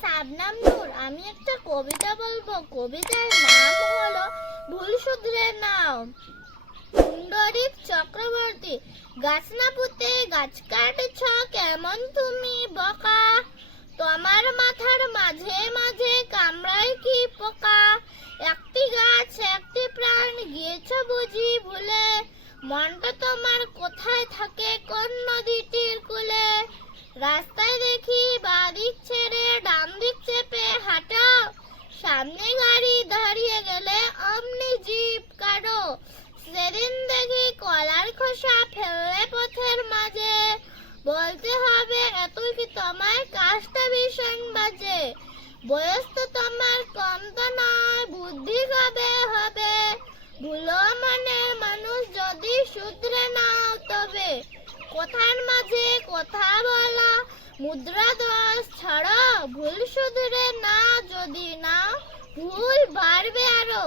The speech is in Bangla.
শাবনাম নূর। আমি একটা কবিতা বলবো। কবিতার নাম হলো ভুল শুধরে নাও। পুণ্ডরীক চক্রবর্তী। গাছ না পুঁতে গাছ কাটছ কেমন তুমি বোকা, তোমার মাথার মাঝে মাঝে কামড়ায় কি পোকা। একটি গাছ একটি প্রাণ গিয়েছ বুঝি ভুলে, মনটা তোমার কোথায় থাকে কোন নদীটির কূলে। রাস্তায় দেখি বাঁ দিক ছেড়ে ডান দিক চেপে হাঁটো, সামনে গাড়ি দাঁড়িয়ে গেলে অমনি জিপ কাটো। সেদিন দেখি কলার খোসা ফেললে পথের মাঝে, বলতে হবে এত কি তোমায় কাজটা ভীষণ বাজে। বয়স তো তোমার কম তো নয়, বুদ্ধি কবে হবে, ভুলো মনের মানুষ যদি শুধরে নাও তবে। কথার মাঝে কথা বলা মুদ্রা দোষ ছাড়ো, ভুল শুধরে না যদি নাও ভুল বাড়বে আরো।